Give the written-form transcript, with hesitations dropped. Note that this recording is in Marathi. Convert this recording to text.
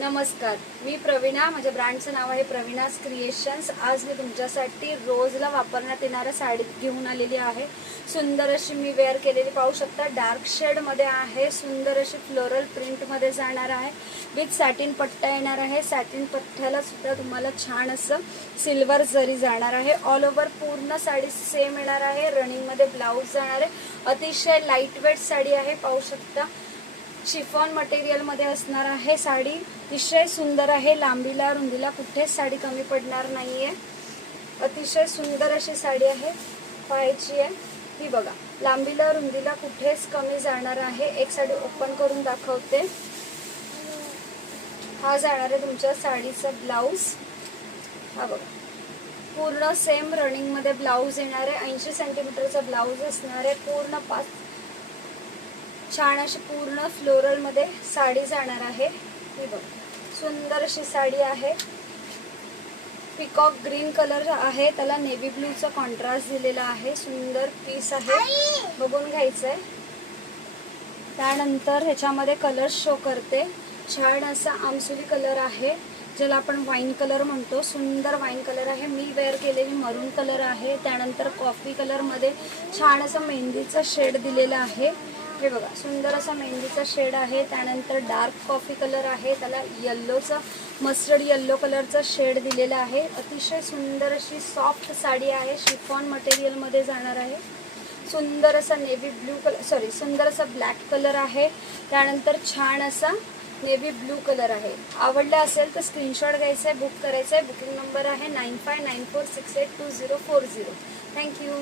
नमस्कार, मी प्रवीणा. माझ्या ब्रँडचं नाव आहे प्रवीणास क्रिएशन्स. आज मी तुमच्यासाठी रोजला वापरण्यात येणाऱ्या साडी घेऊन आलेली आहे. सुंदर अशी मी वेअर केलेली पाहू शकता. डार्क शेडमध्ये आहे. सुंदर अशी फ्लोरल प्रिंटमध्ये जाणार आहे. विथ सॅटिन पट्टा येणार आहे. सॅटिन पट्ट्याला सुद्धा तुम्हाला छान असं सिल्वर जरी जाणार आहे. ऑल ओव्हर पूर्ण साडी सेम येणार आहे. रनिंगमध्ये ब्लाऊज जाणार आहे. अतिशय लाईट वेट साडी आहे, पाहू शकता. शिफॉन मटेरियल मध्ये असणार आहे. साडी अतिशय सुंदर आहे. लांबीला रुंदीला कुठेच साडी कमी पडणार नाहीये. अतिशय सुंदर अशी साडी आहे, पाहायची आहे. ही बघा, लांबीला रुंदीला कुठेच कमी जाणार आहे. एक साडी ओपन करून दाखवते. हा जाणार आहे तुमच्या साडीचा ब्लाऊज. हा बघा, पूर्ण सेम रनिंग मध्ये ब्लाऊज येणार आहे. 80 सेंटीमीटरचा ब्लाऊज असणार आहे. पूर्ण छान अशी पूर्ण फ्लोरल मध्ये साडी जाणार आहे. ही बघ, सुंदर अशी साडी आहे. पिकॉक ग्रीन कलर आहे, त्याला नेव्ही ब्लूचा कॉन्ट्रास्ट दिलेला आहे. सुंदर पीस आहे, बघून घ्यायचंय. त्यानंतर ह्याच्यामध्ये कलर शो करते. छान असा आमसुली कलर आहे, ज्याला आपण वाईन कलर म्हणतो. सुंदर वाईन कलर आहे. मी वेअर केलेली मरून कलर आहे. त्यानंतर कॉफी कलर मध्ये छान असा मेहंदीचा शेड दिलेला आहे. हे बघा, सुंदर असा मेहंदीचा शेड आहे. त्यानंतर डार्क कॉफी कलर आहे, त्याला येल्लोचा मस्टर्ड येल्लो कलरचा शेड दिलेला आहे. अतिशय सुंदर अशी सॉफ्ट साडी आहे. शिफॉन मटेरियल मध्ये जाणार आहे. सुंदर असा नेव्ही ब्लू कलर, सुंदर असा ब्लॅक कलर आहे. त्यानंतर छान असा नेव्ही ब्लू कलर आहे. आवडलं असेल तर स्क्रीनशॉट घ्यायचा आहे, बुक करायचं आहे. बुकिंग नंबर आहे 9594682040. थँक्यू.